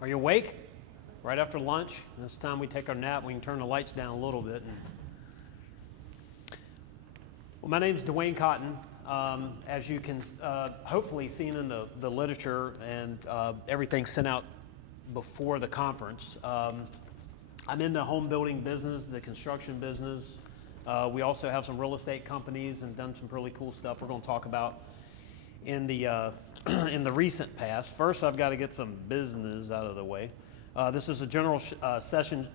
Are you awake? Right after lunch, this time we take our nap, we can turn the lights down a little bit. Well, my name's Duane Cotton. As you can hopefully seen in the literature and everything sent out before the conference, I'm in the home building business, the construction business. We also have some real estate companies and done some really cool stuff we're going to talk about in the in the recent past. First, I've got to get some business out of the way. This is a general session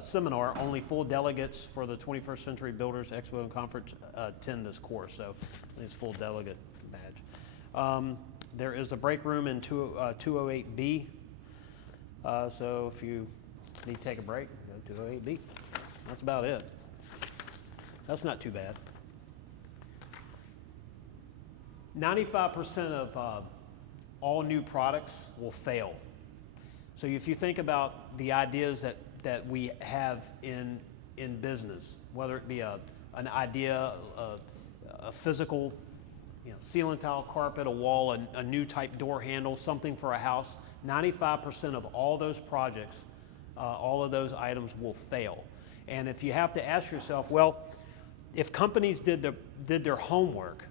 seminar. Only full delegates for the 21st Century Builders Expo and Conference attend this course, so it's full delegate badge. There is a break room in 208B, so if you need to take a break, go to 208B. That's about it. That's not too bad. 95% of all new products will fail. So if you think about the ideas that we have in business, whether it be an idea, a physical, ceiling tile, carpet, a wall, a new type door handle, something for a house, 95% of all those projects, all of those items will fail. And if you have to ask yourself, well, if companies did their homework,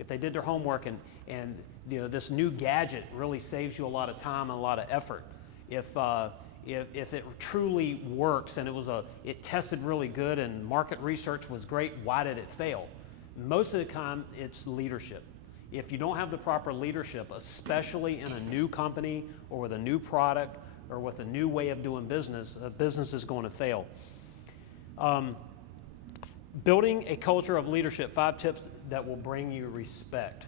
if they did their homework and this new gadget really saves you a lot of time and a lot of effort, if it truly works and it tested really good and market research was great, why did it fail? Most of the time, it's leadership. If you don't have the proper leadership, especially in a new company or with a new product or with a new way of doing business, a business is going to fail. Building a culture of leadership, 5 tips that will bring you respect.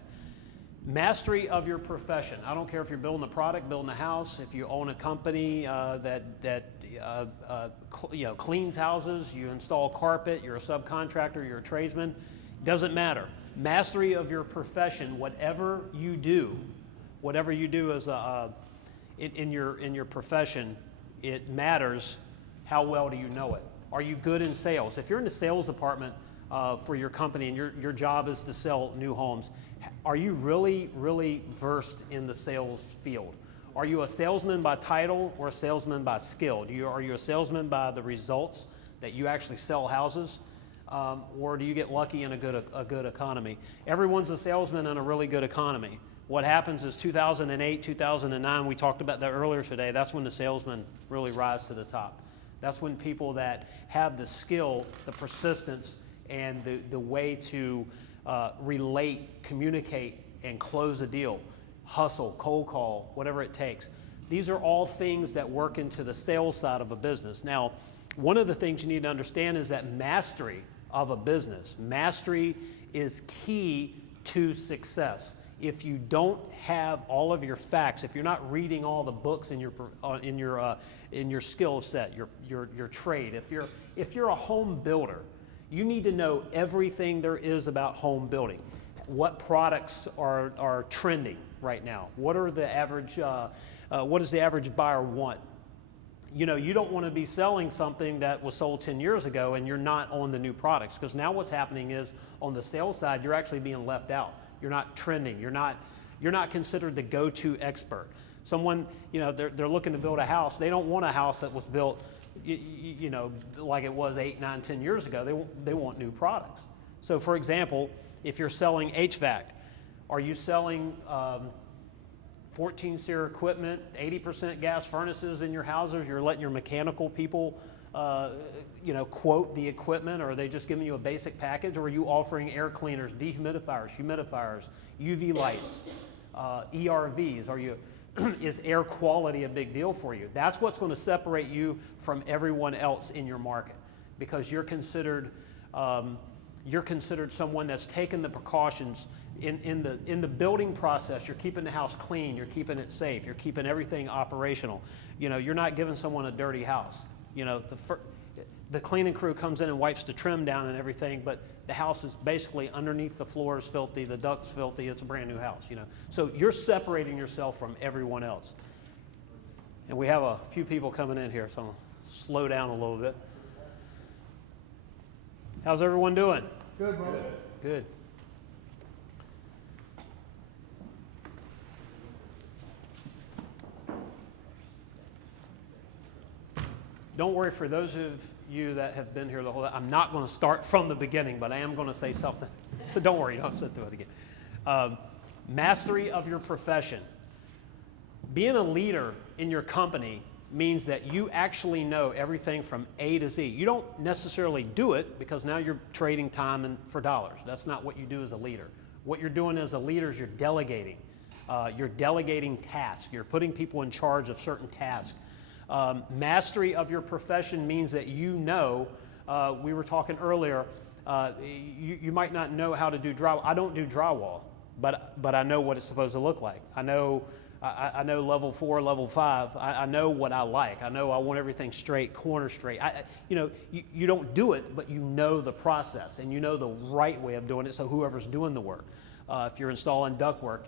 Mastery of your profession. I don't care if you're building a product, building a house, if you own a company that cleans houses, you install carpet, you're a subcontractor, you're a tradesman, doesn't matter. Mastery of your profession, whatever you do as in your profession, it matters how well do you know it. Are you good in sales? If you're in the sales department for your company and your job is to sell new homes, are you really, really versed in the sales field? Are you a salesman by title or a salesman by skill? Are you a salesman by the results that you actually sell houses? Or do you get lucky in a good economy? Everyone's a salesman in a really good economy. What happens is 2008, 2009, we talked about that earlier today, that's when the salesmen really rise to the top. That's when people that have the skill, the persistence, and the way to relate, communicate, and close a deal, hustle, cold call, whatever it takes. These are all things that work into the sales side of a business. Now, one of the things you need to understand is that mastery of a business, mastery is key to success. If you don't have all of your facts, if you're not reading all the books in your skill set, your trade, if you're a home builder, you need to know everything there is about home building. What products are trending right now? What does the average buyer want? You don't want to be selling something that was sold 10 years ago and you're not on the new products, because now what's happening is on the sales side, you're actually being left out. You're not trending. You're not considered the go-to expert. Someone, they're looking to build a house. They don't want a house that was built, like it was 8, 9, 10 years ago. They want new products. So, for example, if you're selling HVAC, are you selling 14-SEER equipment, 80% gas furnaces in your houses? You're letting your mechanical people, quote the equipment, or are they just giving you a basic package? Or are you offering air cleaners, dehumidifiers, humidifiers, UV lights, ERVs? Is air quality a big deal for you? That's what's going to separate you from everyone else in your market, because you're considered someone that's taken the precautions in the building process. You're keeping the house clean, you're keeping it safe, you're keeping everything operational. You're not giving someone a dirty house. The cleaning crew comes in and wipes the trim down and everything, but the house is basically underneath, the floor is filthy, the duct's filthy, it's a brand new house, So you're separating yourself from everyone else. And we have a few people coming in here, so I'm going to slow down a little bit. How's everyone doing? Good, brother. Good. don't worry, for those of you that have been here the whole time, I'm not going to start from the beginning, but I am going to say something. So don't worry, you don't have to sit through it again. Mastery of your profession. Being a leader in your company means that you actually know everything from A to Z. You don't necessarily do it because now you're trading time for dollars. That's not what you do as a leader. What you're doing as a leader is you're delegating. You're delegating tasks. You're putting people in charge of certain tasks. Mastery of your profession means that you know, we were talking earlier, you might not know how to do drywall. I don't do drywall, but I know what it's supposed to look like. I know level 4, level 5. I know what I like. I know I want everything straight, corner straight. You don't do it, but you know the process and you know the right way of doing it. So whoever's doing the work, if you're installing ductwork,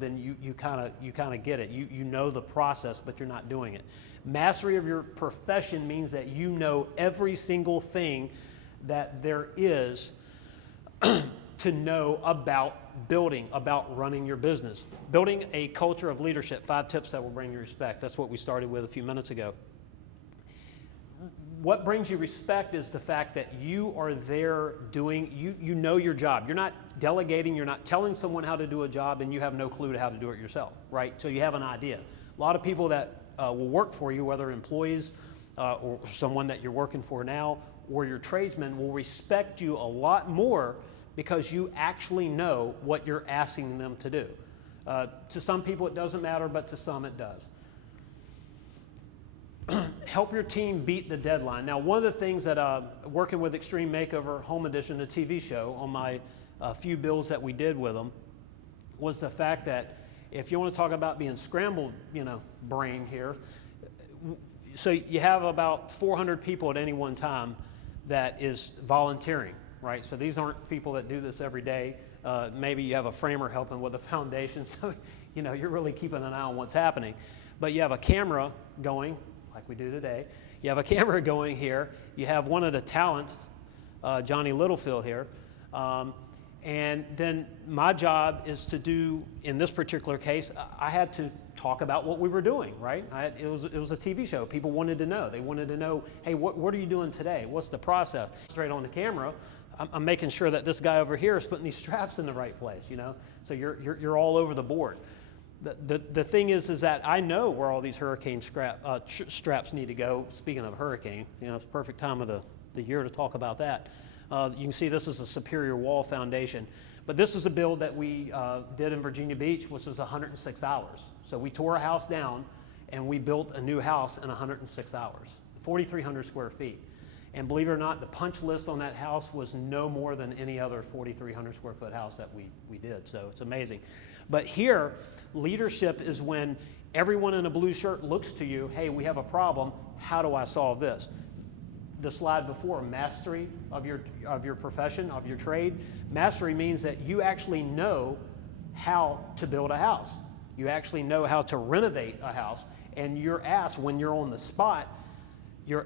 then you kind of get it. You know the process, but you're not doing it. Mastery of your profession means that you know every single thing that there is to know about building, about running your business. Building a culture of leadership, 5 tips that will bring you respect. That's what we started with a few minutes ago. What brings you respect is the fact that you are there doing, you know your job. You're not delegating, you're not telling someone how to do a job and you have no clue to how to do it yourself, right? So you have an idea. A lot of people that will work for you, whether employees or someone that you're working for now or your tradesmen, will respect you a lot more because you actually know what you're asking them to do. To some people it doesn't matter, but to some it does. Help your team beat the deadline. Now, one of the things that working with Extreme Makeover Home Edition, the TV show, on my few bills that we did with them, was the fact that if you want to talk about being scrambled, brain here, so you have about 400 people at any one time that is volunteering, right? So these aren't people that do this every day. Maybe you have a framer helping with the foundation, so you're really keeping an eye on what's happening. But you have a camera going, like we do today. You have a camera going here. You have one of the talents, Johnny Littlefield here. And then my job is to do, in this particular case, I had to talk about what we were doing, right? It was a TV show. People wanted to know. They wanted to know, hey, what are you doing today? What's the process? Straight on the camera, I'm making sure that this guy over here is putting these straps in the right place, So you're all over the board. The thing is that I know where all these hurricane straps need to go. Speaking of hurricane, it's the perfect time of the year to talk about that. You can see this is a Superior Wall foundation. But this is a build that we did in Virginia Beach, which was 106 hours. So we tore a house down and we built a new house in 106 hours, 4,300 square feet. And believe it or not, the punch list on that house was no more than any other 4,300 square foot house that we did. So it's amazing. But here, leadership is when everyone in a blue shirt looks to you, hey, we have a problem, how do I solve this? The slide before, mastery of your profession, of your trade. Mastery means that you actually know how to build a house. You actually know how to renovate a house, and you're asked when you're on the spot, you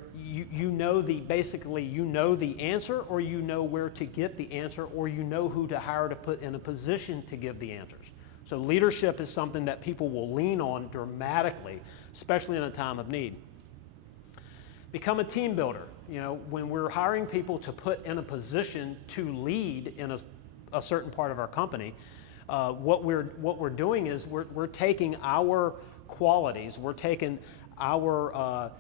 know the answer, or you know where to get the answer, or you know who to hire to put in a position to give the answers. So leadership is something that people will lean on dramatically, especially in a time of need. Become a team builder. When we're hiring people to put in a position to lead in a certain part of our company, what we're doing is we're taking our qualities, we're taking our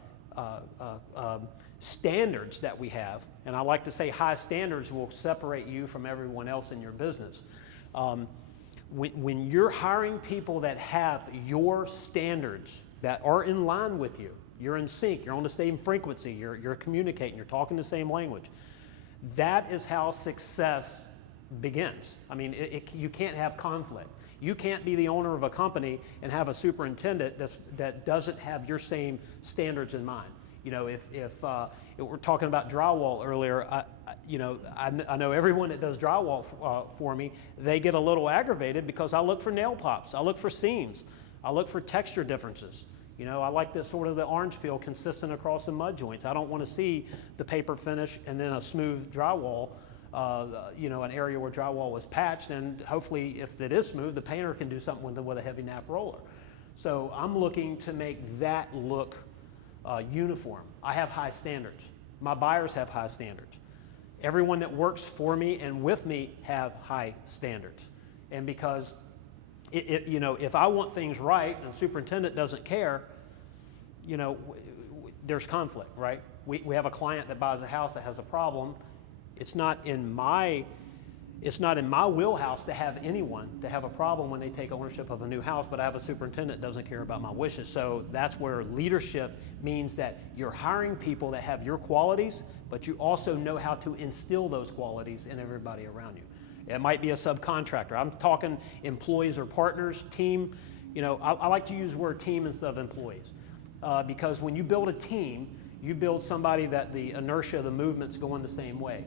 standards that we have, and I like to say high standards will separate you from everyone else in your business. When you're hiring people that have your standards that are in line with you, you're in sync, you're on the same frequency, you're communicating, you're talking the same language. That is how success begins. I mean, you can't have conflict. You can't be the owner of a company and have a superintendent that doesn't have your same standards in mind. If we're talking about drywall earlier, I know everyone that does drywall for me, they get a little aggravated because I look for nail pops, I look for seams, I look for texture differences. I like the orange peel consistent across the mud joints. I don't want to see the paper finish and then a smooth drywall, an area where drywall was patched, and hopefully if it is smooth, the painter can do something with a heavy nap roller. So I'm looking to make that look uniform. I have high standards. My buyers have high standards. Everyone that works for me and with me have high standards. And because, if I want things right and the superintendent doesn't care, there's conflict, right? We have a client that buys a house that has a problem. It's not in my wheelhouse to have anyone to have a problem when they take ownership of a new house, but I have a superintendent that doesn't care about my wishes. So that's where leadership means that you're hiring people that have your qualities, but you also know how to instill those qualities in everybody around you. It might be a subcontractor. I'm talking employees or partners, team. I like to use the word team instead of employees because when you build a team, you build somebody that the inertia of the movement's going the same way.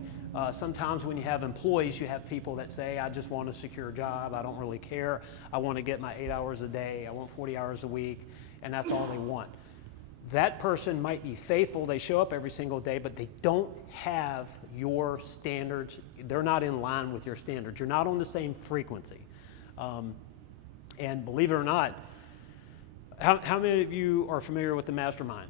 Sometimes when you have employees, you have people that say, I just want a secure job, I don't really care, I want to get my 8 hours a day, I want 40 hours a week, and that's all they want. That person might be faithful, they show up every single day, but they don't have your standards, they're not in line with your standards, you're not on the same frequency. And believe it or not, how many of you are familiar with a mastermind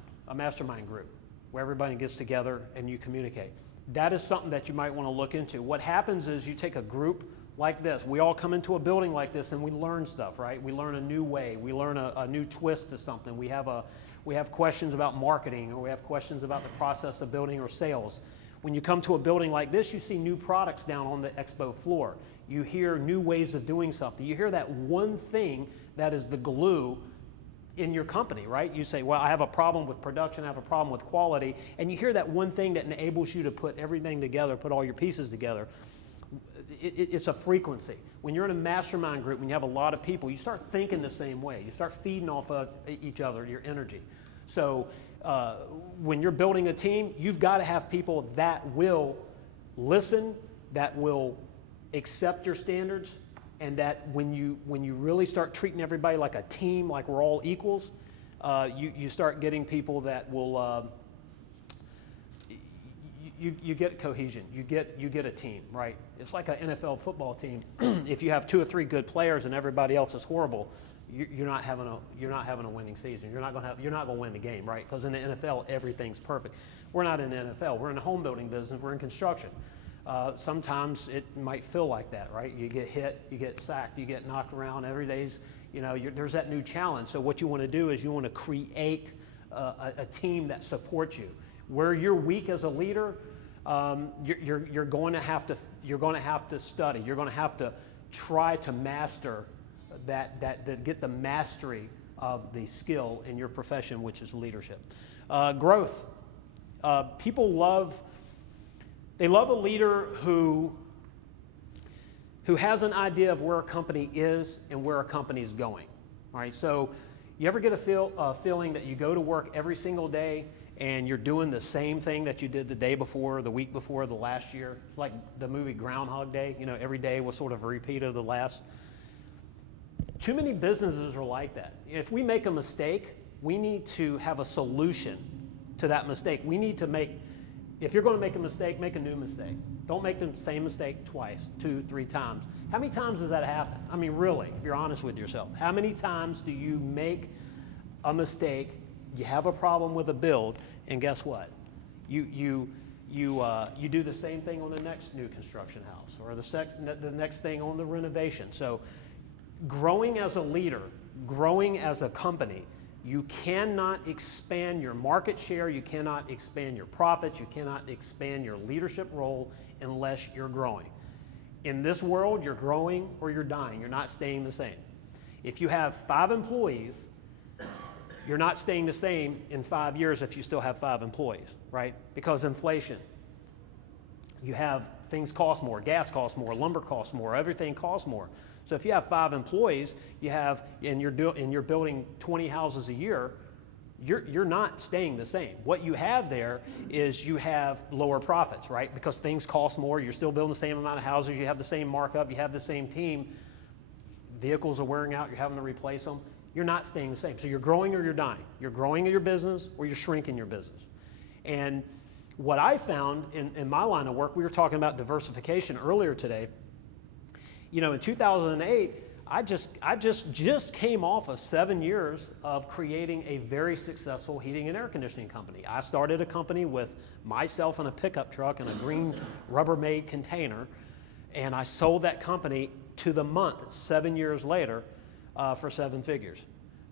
group, where everybody gets together and you communicate? That is something that you might want to look into. What happens is you take a group like this. We all come into a building like this and we learn stuff, right? We learn a new way. We learn a new twist to something. We have questions about marketing, or we have questions about the process of building or sales. When you come to a building like this, you see new products down on the expo floor. You hear new ways of doing something. You hear that one thing that is the glue in your company, right? You say, well, I have a problem with production, I have a problem with quality, and you hear that one thing that enables you to put everything together, put all your pieces together. It's a frequency. When you're in a mastermind group, when you have a lot of people, you start thinking the same way. You start feeding off of each other, your energy. So when you're building a team, you've got to have people that will listen, that will accept your standards, and that when you really start treating everybody like a team, like we're all equals, you start getting people that will, you get cohesion, you get a team, right? It's like an NFL football team. If you have 2 or 3 good players and everybody else is horrible, you're not having a winning season. You're not going to win the game, right? Because in the NFL, everything's perfect. We're not in the NFL. We're in the home building business. We're in construction. Sometimes it might feel like that, right? You get hit, you get sacked, you get knocked around. Every day's, there's that new challenge. So what you want to do is you want to create a team that supports you. Where you're weak as a leader, you're going to have to study. You're going to have to try to master that get the mastery of the skill in your profession, which is leadership. Growth. People love a leader who has an idea of where a company is and where a company is going. All right. So you ever get a feeling that you go to work every single day and you're doing the same thing that you did the day before, the week before, the last year? It's like the movie Groundhog Day. Every day was sort of a repeat of the last. Too many businesses are like that. If we make a mistake, we need to have a solution to that mistake. We need to if you're going to make a mistake, make a new mistake. Don't make the same mistake twice, 2, 3 times. How many times does that happen? I mean, really, if you're honest with yourself, how many times do you make a mistake, you have a problem with a build, and guess what? You do the same thing on the next new construction house, or the next thing on the renovation. So growing as a leader, growing as a company, you cannot expand your market share, you cannot expand your profits, you cannot expand your leadership role unless you're growing. In this world, you're growing or you're dying. You're not staying the same. If you have 5 employees, you're not staying the same in 5 years if you still have 5 employees, right? Because inflation. You have things cost more, gas costs more, lumber costs more, everything costs more. So if you have 5 employees, and you're building 20 houses a year, you're not staying the same. What you have there is you have lower profits, right? Because things cost more. You're still building the same amount of houses. You have the same markup. You have the same team. Vehicles are wearing out. You're having to replace them. You're not staying the same. So you're growing or you're dying. You're growing in your business or you're shrinking your business. And what I found in my line of work, we were talking about diversification earlier today. In 2008, I just came off of 7 years of creating a very successful heating and air conditioning company. I started a company with myself in a pickup truck and a green Rubbermaid container, and I sold that company to the month 7 years later for 7 figures.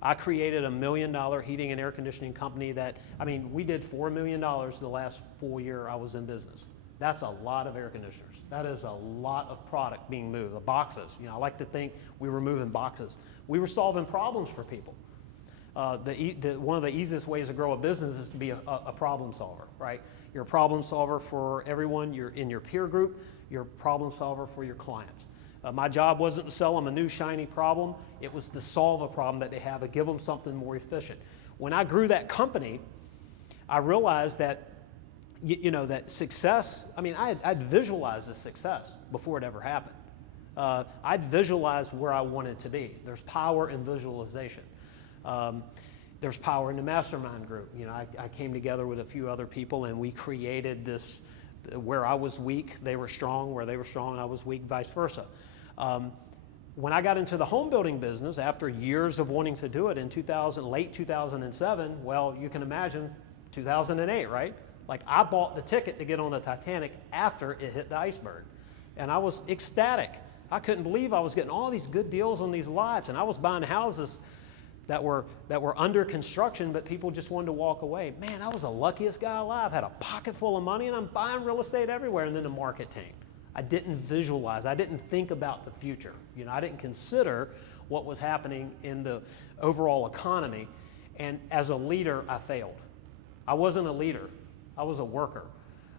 I created $1 million heating and air conditioning company that, I mean, we did $4 million the last full year I was in business. That's a lot of air conditioners. That is a lot of product being moved. The boxes, you know, I like to think we were moving boxes. We were solving problems for people. One of the easiest ways to grow a business is to be a problem solver, right? You're a problem solver for everyone. You're in your peer group. You're a problem solver for your clients. My job wasn't to sell them a new shiny problem. It was to solve a problem that they have and give them something more efficient. When I grew that company, I realized that, you know, that success, I mean, I'd visualized the success before it ever happened. I'd visualized where I wanted to be. There's power in visualization. There's power in the mastermind group. You know, I came together with a few other people and we created this, where I was weak, they were strong. Where they were strong, I was weak, vice versa. When I got into the home building business, after years of wanting to do it in late 2007, well, you can imagine 2008, right? Like I bought the ticket to get on the Titanic after it hit the iceberg. And I was ecstatic. I couldn't believe I was getting all these good deals on these lots, and I was buying houses that were under construction, but people just wanted to walk away. Man, I was the luckiest guy alive. Had a pocket full of money, and I'm buying real estate everywhere, and then the market tanked. I didn't visualize. I didn't think about the future. You know, I didn't consider what was happening in the overall economy, and as a leader, I failed. I wasn't a leader. I was a worker.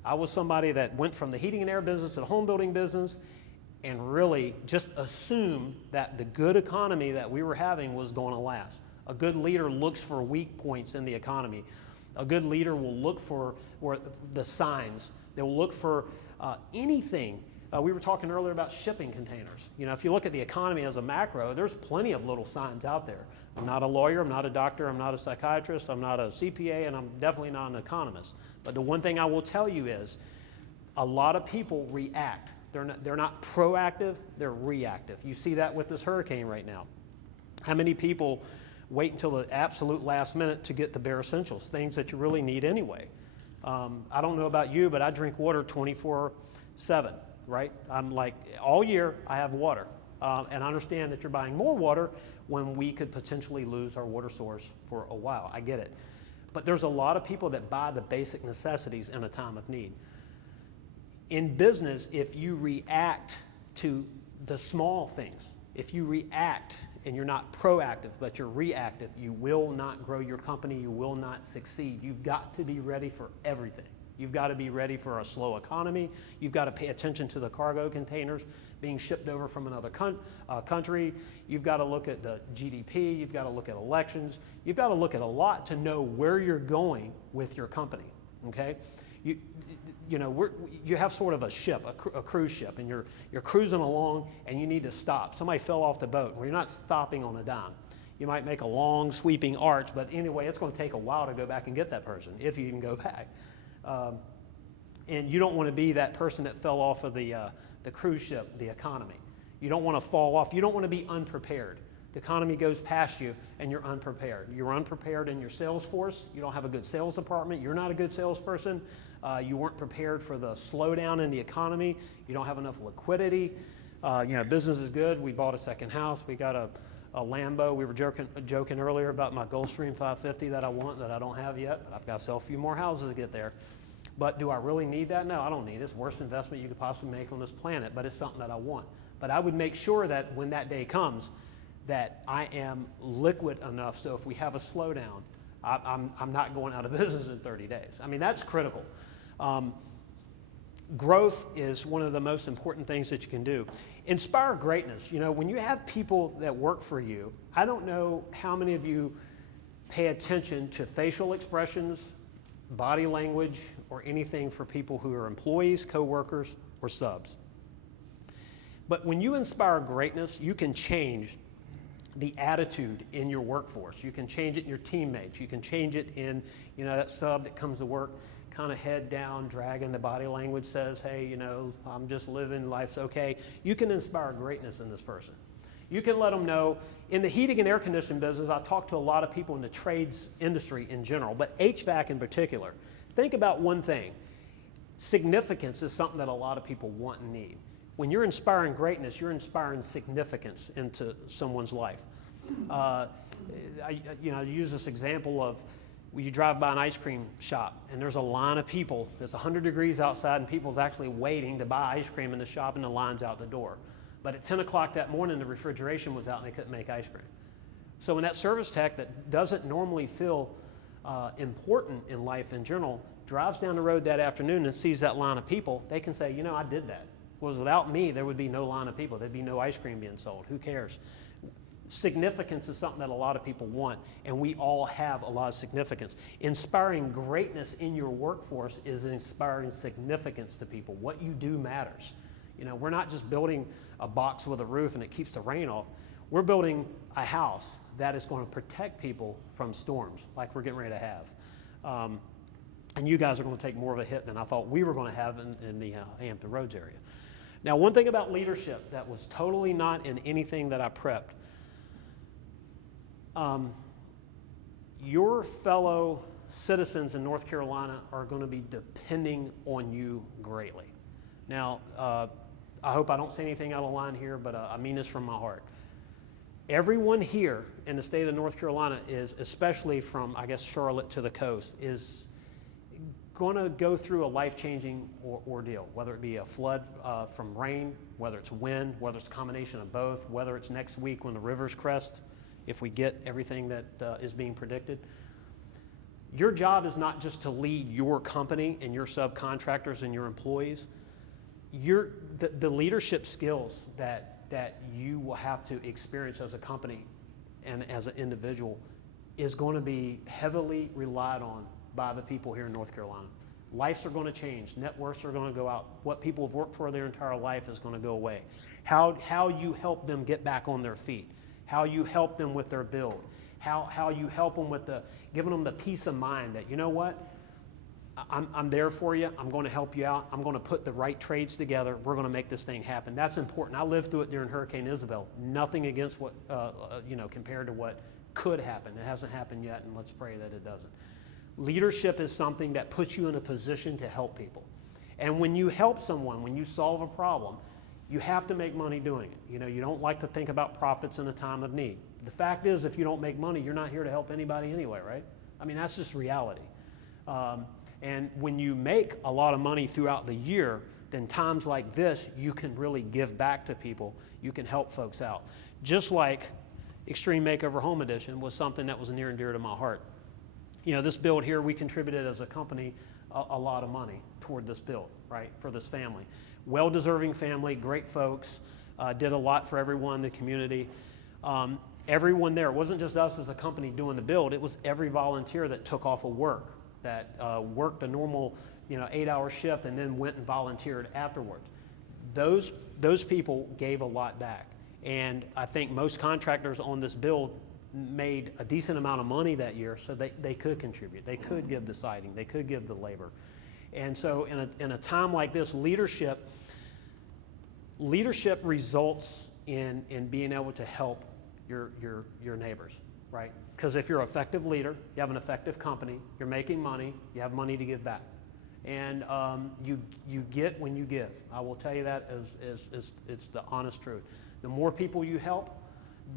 I was somebody that went from the heating and air business to the home building business and really just assumed that the good economy that we were having was going to last. A good leader looks for weak points in the economy. A good leader will look for the signs. They will look for anything. We were talking earlier about shipping containers. You know, if you look at the economy as a macro, there's plenty of little signs out there. I'm not a lawyer, I'm not a doctor, I'm not a psychiatrist, I'm not a CPA, and I'm definitely not an economist. But the one thing I will tell you is a lot of people react. They're not proactive, they're reactive. You see that with this hurricane right now. How many people wait until the absolute last minute to get the bare essentials, things that you really need anyway? I don't know about you, but I drink water 24/7, right? I'm like, all year I have water. And I understand that you're buying more water when we could potentially lose our water source for a while. I get it. But there's a lot of people that buy the basic necessities in a time of need. In business, if you react to the small things, if you react and you're not proactive, but you're reactive, you will not grow your company, you will not succeed. You've got to be ready for everything. You've got to be ready for a slow economy. You've got to pay attention to the cargo containers being shipped over from another country. You've got to look at the GDP. You've got to look at elections. You've got to look at a lot to know where you're going with your company, okay? You know, you have sort of a ship, a cruise ship, and you're cruising along and you need to stop. Somebody fell off the boat. Well, you're not stopping on a dime. You might make a long sweeping arch, but anyway, it's going to take a while to go back and get that person, if you even go back. And you don't want to be that person that fell off of the cruise ship, the economy. You don't want to fall off. You don't want to be unprepared. The economy goes past you and you're unprepared. You're unprepared in your sales force. You don't have a good sales department. You're not a good salesperson. You weren't prepared for the slowdown in the economy. You don't have enough liquidity. You know, business is good. We bought a second house. We got a Lambo. We were joking earlier about my Gulfstream 550 that I want that I don't have yet, but I've got to sell a few more houses to get there. But do I really need that? No, I don't need it. It's the worst investment you could possibly make on this planet, but it's something that I want. But I would make sure that when that day comes, that I am liquid enough so if we have a slowdown, I'm not going out of business in 30 days. I mean, that's critical. Growth is one of the most important things that you can do. Inspire greatness. You know, when you have people that work for you, I don't know how many of you pay attention to facial expressions, body language, or anything for people who are employees, coworkers, or subs. But when you inspire greatness, you can change the attitude in your workforce. You can change it in your teammates. You can change it in, you know, that sub that comes to work kind of head down, dragging the body language, says, hey, you know, I'm just living, life's okay. You can inspire greatness in this person. You can let them know. In the heating and air conditioning business, I talk to a lot of people in the trades industry in general, but HVAC in particular. Think about one thing. Significance is something that a lot of people want and need. When you're inspiring greatness, you're inspiring significance into someone's life. I use this example of when you drive by an ice cream shop and there's a line of people. It's 100 degrees outside and people's actually waiting to buy ice cream in the shop and the line's out the door. But at 10 o'clock that morning, the refrigeration was out and they couldn't make ice cream. So when that service tech that doesn't normally feel important in life in general drives down the road that afternoon and sees that line of people, they can say, I did that. Because without me, there would be no line of people. There'd be no ice cream being sold. Who cares? Significance is something that a lot of people want, and we all have a lot of significance. Inspiring greatness in your workforce is inspiring significance to people. What you do matters. We're not just building a box with a roof and it keeps the rain off. We're building a house that is going to protect people from storms like we're getting ready to have. And you guys are going to take more of a hit than I thought we were going to have in the Hampton Roads area. Now, one thing about leadership that was totally not in anything that I prepped. Your fellow citizens in North Carolina are going to be depending on you greatly. Now, I hope I don't say anything out of line here, but I mean this from my heart. Everyone here in the state of North Carolina is, especially from, I guess, Charlotte to the coast, is going to go through a life-changing ordeal, whether it be a flood from rain, whether it's wind, whether it's a combination of both, whether it's next week when the rivers crest, if we get everything that is being predicted. Your job is not just to lead your company and your subcontractors and your employees. The leadership skills that you will have to experience as a company and as an individual is going to be heavily relied on by the people here in North Carolina. Lives are going to change. Net worths are going to go out. What people have worked for their entire life is going to go away. How you help them get back on their feet. How you help them with their build. How you help them with giving them the peace of mind that, I'm there for you. I'm going to help you out. I'm going to put the right trades together. We're going to make this thing happen. That's important. I lived through it during Hurricane Isabel. Nothing against what, compared to what could happen. It hasn't happened yet, and let's pray that it doesn't. Leadership is something that puts you in a position to help people. And when you help someone, when you solve a problem, you have to make money doing it. You don't like to think about profits in a time of need. The fact is, if you don't make money, you're not here to help anybody anyway, right? I mean, that's just reality. And when you make a lot of money throughout the year, then times like this, you can really give back to people. You can help folks out. Just like Extreme Makeover Home Edition was something that was near and dear to my heart. This build here, we contributed as a company a lot of money toward this build, right, for this family. Well-deserving family, great folks, did a lot for everyone in the community. Everyone there, it wasn't just us as a company doing the build, it was every volunteer that took off of work, that worked a normal 8-hour shift and then went and volunteered afterwards. Those people gave a lot back. And I think most contractors on this build made a decent amount of money that year, so they could contribute. They could give the siding, they could give the labor. And so in a time like this, leadership results in being able to help your neighbors, right? Because if you're an effective leader, you have an effective company, you're making money, you have money to give back. And you get when you give. I will tell you that as it's the honest truth. The more people you help,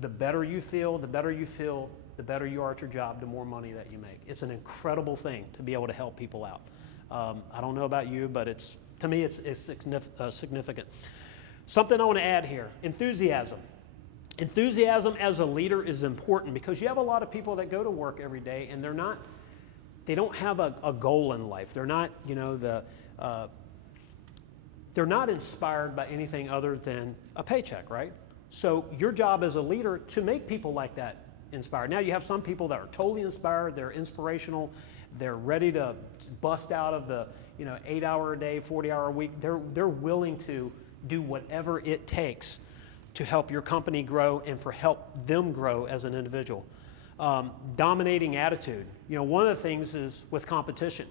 the better you feel, the better you are at your job, the more money that you make. It's an incredible thing to be able to help people out. I don't know about you, but to me it's significant. Something I want to add here, enthusiasm. Enthusiasm as a leader is important because you have a lot of people that go to work every day and they don't have a goal in life. They're not, they're not inspired by anything other than a paycheck, right? So your job as a leader to make people like that inspired. Now you have some people that are totally inspired, they're inspirational, they're ready to bust out of the 8-hour a day, 40-hour a week. They're willing to do whatever it takes to help your company grow and for help them grow as an individual. Dominating attitude. One of the things is with competition.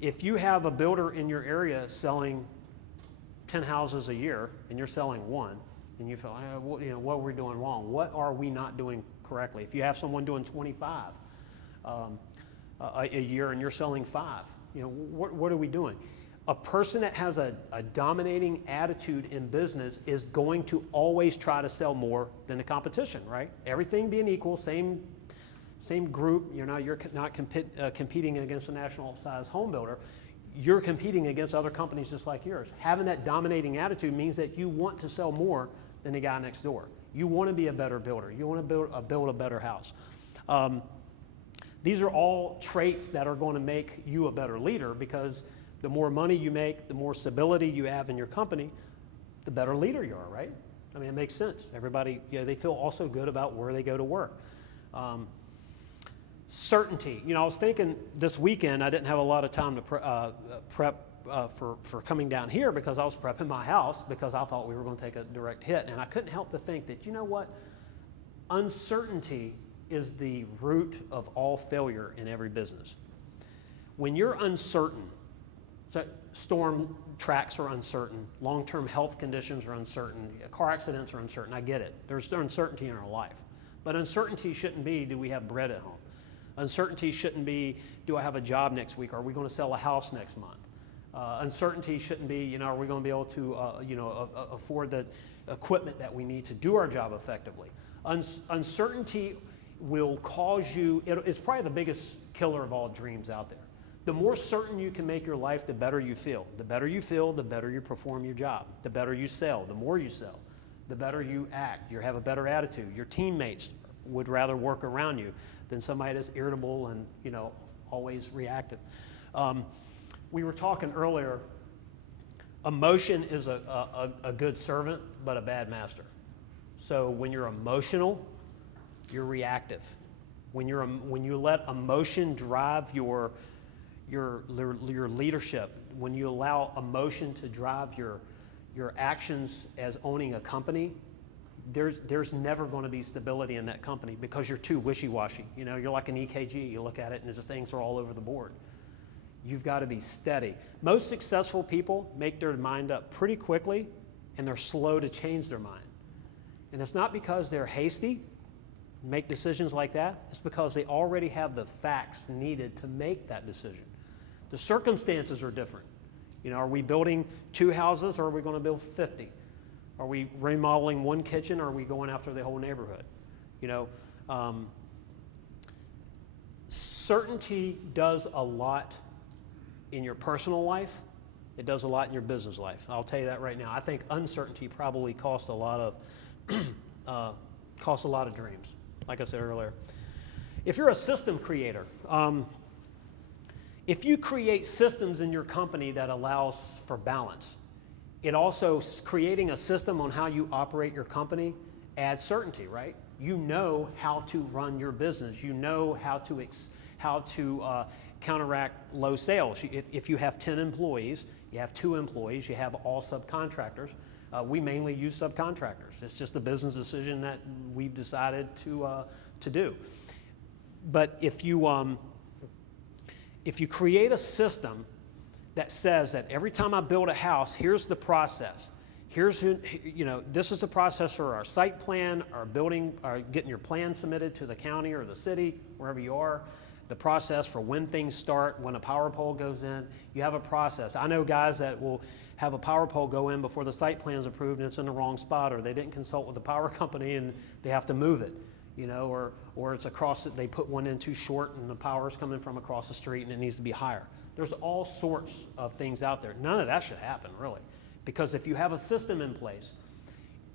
If you have a builder in your area selling 10 houses a year and you're selling one, and you feel, what are we doing wrong? What are we not doing correctly? If you have someone doing 25 a year and you're selling 5, what are we doing? A person that has a dominating attitude in business is going to always try to sell more than the competition, right? Everything being equal, same group, you're not competing against a national size home builder. You're competing against other companies just like yours. Having that dominating attitude means that you want to sell more than the guy next door. You want to be a better builder. You want to build a better house. These are all traits that are going to make you a better leader, because the more money you make, the more stability you have in your company, the better leader you are, right? I mean, it makes sense. Everybody, they feel also good about where they go to work. Certainty. I was thinking this weekend, I didn't have a lot of time to prep for coming down here, because I was prepping my house, because I thought we were going to take a direct hit. And I couldn't help but think that, uncertainty is the root of all failure in every business. When you're uncertain, so storm tracks are uncertain, long-term health conditions are uncertain, car accidents are uncertain, I get it. There's uncertainty in our life. But uncertainty shouldn't be, do we have bread at home? Uncertainty shouldn't be, do I have a job next week? Are we going to sell a house next month? Uncertainty shouldn't be, are we going to be able to, afford the equipment that we need to do our job effectively? Uncertainty will cause you, it's probably the biggest killer of all dreams out there. The more certain you can make your life, the better you feel. The better you feel, the better you perform your job. The better you sell, the more you sell, the better you act. You have a better attitude. Your teammates would rather work around you than somebody that's irritable and, always reactive. We were talking earlier, emotion is a good servant, but a bad master. So when you're emotional, you're reactive. When you let emotion drive your leadership, when you allow emotion to drive your actions as owning a company, there's never going to be stability in that company, because you're too wishy-washy. You're like an EKG. You look at it and the things are all over the board. You've got to be steady. Most successful people make their mind up pretty quickly, and they're slow to change their mind. And it's not because they're hasty, make decisions like that. It's because they already have the facts needed to make that decision. The circumstances are different. Are we building 2 houses, or are we going to build 50? Are we remodeling 1 kitchen, or are we going after the whole neighborhood? Certainty does a lot in your personal life. It does a lot in your business life. I'll tell you that right now. I think uncertainty probably costs a lot of dreams, like I said earlier. If you're a system creator, if you create systems in your company that allows for balance, it also, creating a system on how you operate your company adds certainty, right? You know how to run your business. You know how to counteract low sales. If you have 10 employees, you have 2 employees, you have all subcontractors. We mainly use subcontractors. It's just a business decision that we've decided to do. But if you create a system that says that every time I build a house, here's the process. This is the process for our site plan, our building, getting your plan submitted to the county or the city, wherever you are. The process for when things start, when a power pole goes in, you have a process. I know guys that will have a power pole go in before the site plan is approved and it's in the wrong spot, or they didn't consult with the power company and they have to move it, or it's they put one in too short and the power is coming from across the street and it needs to be higher. There's all sorts of things out there. None of that should happen, really, because if you have a system in place,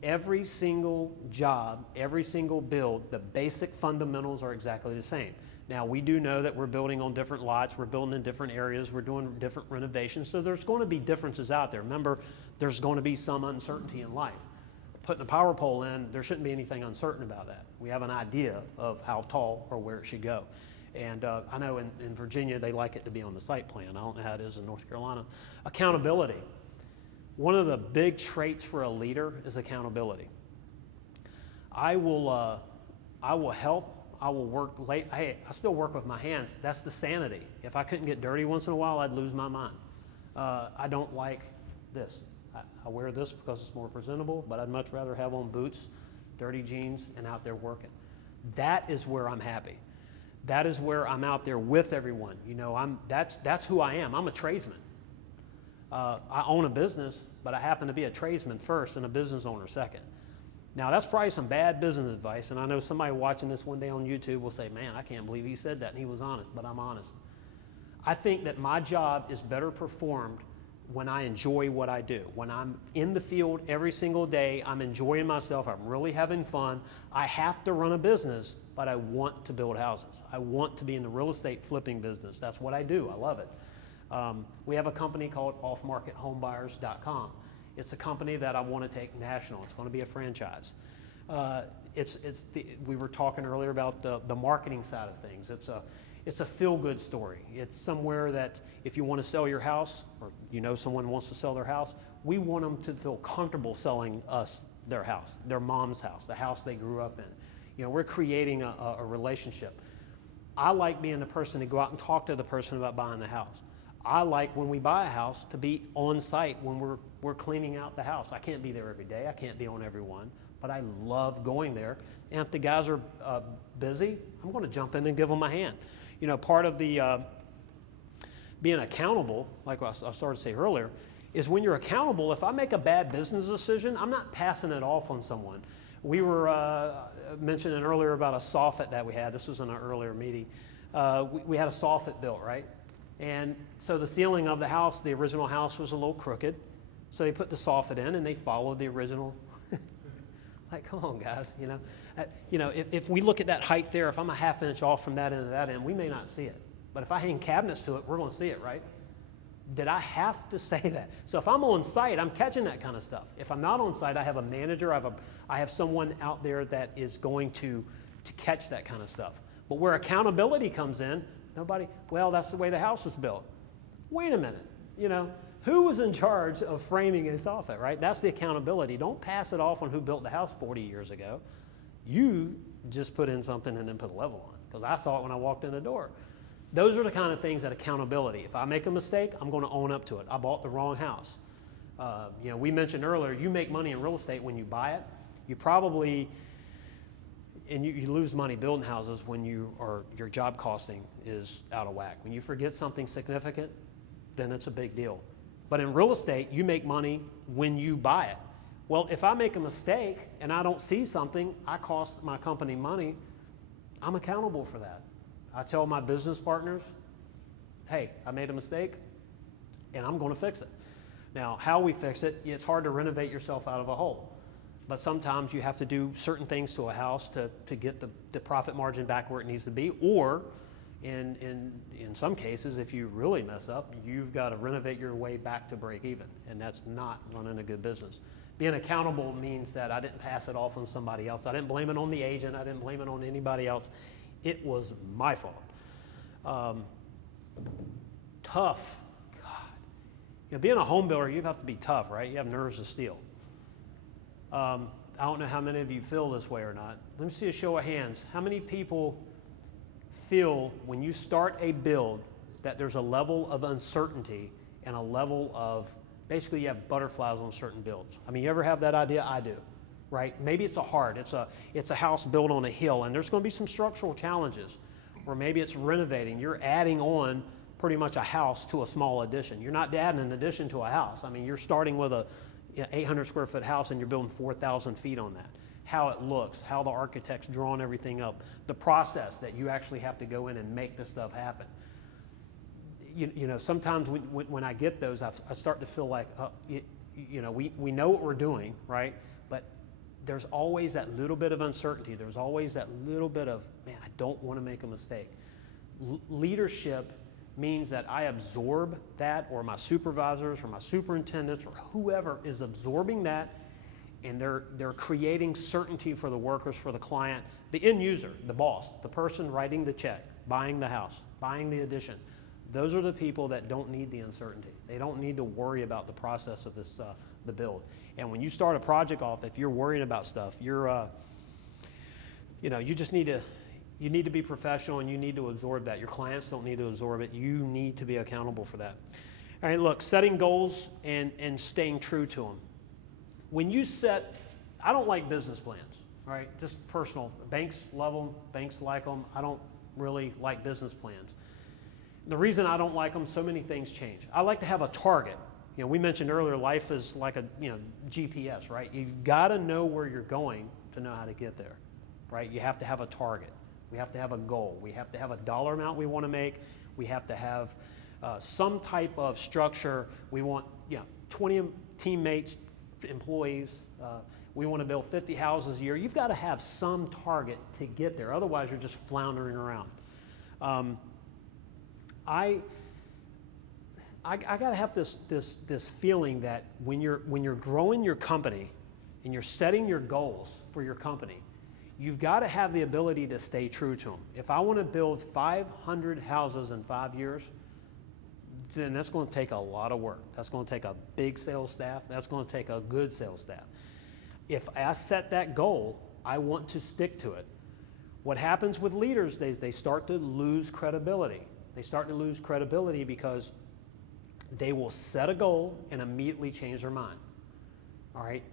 every single job, every single build, the basic fundamentals are exactly the same. Now, we do know that we're building on different lots, we're building in different areas, we're doing different renovations, so there's going to be differences out there. Remember, there's going to be some uncertainty in life. Putting a power pole in, there shouldn't be anything uncertain about that. We have an idea of how tall or where it should go. And I know in Virginia, they like it to be on the site plan. I don't know how it is in North Carolina. Accountability. One of the big traits for a leader is accountability. I will help. I will work late. Hey, I still work with my hands. That's the sanity. If I couldn't get dirty once in a while, I'd lose my mind. I don't like this. I wear this because it's more presentable, but I'd much rather have on boots, dirty jeans, and out there working. That is where I'm happy. That is where I'm out there with everyone. You know, that's who I am. I'm a tradesman. I own a business, but I happen to be a tradesman first and a business owner second. Now, that's probably some bad business advice, and I know somebody watching this one day on YouTube will say, man, I can't believe he said that, and he was honest, but I'm honest. I think that my job is better performed when I enjoy what I do. When I'm in the field every single day, I'm enjoying myself, I'm really having fun. I have to run a business, but I want to build houses. I want to be in the real estate flipping business. That's what I do. I love it. We have a company called offmarkethomebuyers.com. It's a company that I want to take national. It's going to be a franchise. We were talking earlier about the marketing side of things. It's a feel-good story. It's somewhere that if you want to sell your house, or you know someone wants to sell their house, we want them to feel comfortable selling us their house, their mom's house, the house they grew up in. You know, we're creating a relationship. I like being the person to go out and talk to the person about buying the house. I like when we buy a house to be on site when we're cleaning out the house. I can't be there every day. I can't be on every one, but I love going there. And if the guys are busy, I'm going to jump in and give them a hand. You know, part of the being accountable, like I started to say earlier, is when you're accountable, if I make a bad business decision, I'm not passing it off on someone. We were mentioning earlier about a soffit that we had. This was in an earlier meeting. We had a soffit built, right? And so the ceiling of the house, the original house, was a little crooked. So they put the soffit in and they followed the original. Like, come on, guys, you know. If we look at that height there, if I'm a half inch off from that end to that end, we may not see it. But if I hang cabinets to it, we're going to see it, right? Did I have to say that? So if I'm on site, I'm catching that kind of stuff. If I'm not on site, I have a manager, I have someone out there that is going to catch that kind of stuff. But where accountability comes in, well, that's the way the house was built. Wait a minute, you know, who was in charge of framing a soffit, right? That's the accountability. Don't pass it off on who built the house 40 years ago. You just put in something and then put a level on, because I saw it when I walked in the door. Those are the kind of things that accountability. If I make a mistake, I'm going to own up to it. I bought the wrong house. You know, we mentioned earlier, you make money in real estate when you buy it. You probably, and you lose money building houses when your job costing is out of whack. When you forget something significant, then it's a big deal. But in real estate, you make money when you buy it. Well, if I make a mistake and I don't see something, I cost my company money, I'm accountable for that. I tell my business partners, hey, I made a mistake and I'm going to fix it. Now, how we fix it, it's hard to renovate yourself out of a hole. But sometimes you have to do certain things to a house to get the profit margin back where it needs to be. Or in some cases, if you really mess up, you've got to renovate your way back to break even. And that's not running a good business. Being accountable means that I didn't pass it off on somebody else. I didn't blame it on the agent. I didn't blame it on anybody else. It was my fault. Tough. God. You know, being a home builder, you have to be tough, right? You have nerves of steel. I don't know how many of you feel this way or not. Let me see a show of hands. How many people feel when you start a build that there's a level of uncertainty and a level of, basically you have butterflies on certain builds? I mean, you ever have that idea? I do, right? Maybe it's it's a house built on a hill and there's going to be some structural challenges. Or maybe it's renovating. You're adding on pretty much a house to a small addition. You're not adding an addition to a house. I mean, you're starting with a 800 square foot house and you're building 4,000 feet on that. How it looks, how the architect's drawn everything up, the process that you actually have to go in and make this stuff happen. You know, sometimes when I get those, I start to feel like, we know what we're doing, right? But there's always that little bit of uncertainty. There's always that little bit of, man, I don't want to make a mistake. Leadership means that I absorb that, or my supervisors or my superintendents or whoever is absorbing that, and they're creating certainty for the workers, for the client, the end user, the boss, the person writing the check, buying the house, buying the addition. Those are the people that don't need the uncertainty. They don't need to worry about the process of this, the build. And when you start a project off, if you're worrying about stuff, you just need to be professional and you need to absorb that. Your clients don't need to absorb it. You need to be accountable for that. All right, look, setting goals and staying true to them. When you set, I don't like business plans, all right? Just personal. Banks love them, banks like them. I don't really like business plans. The reason I don't like them, so many things change. I like to have a target. You know, we mentioned earlier, life is like a GPS, right? You've got to know where you're going to know how to get there, right? You have to have a target. We have to have a goal. We have to have a dollar amount we want to make. We have to have some type of structure. We want 20 teammates, employees. We want to build 50 houses a year. You've got to have some target to get there. Otherwise, you're just floundering around. I got to have this feeling that when you're growing your company and you're setting your goals for your company, you've got to have the ability to stay true to them. If I want to build 500 houses in 5 years, then that's going to take a lot of work. That's going to take a big sales staff. That's going to take a good sales staff. If I set that goal, I want to stick to it. What happens with leaders is they start to lose credibility. They start to lose credibility because they will set a goal and immediately change their mind. All right?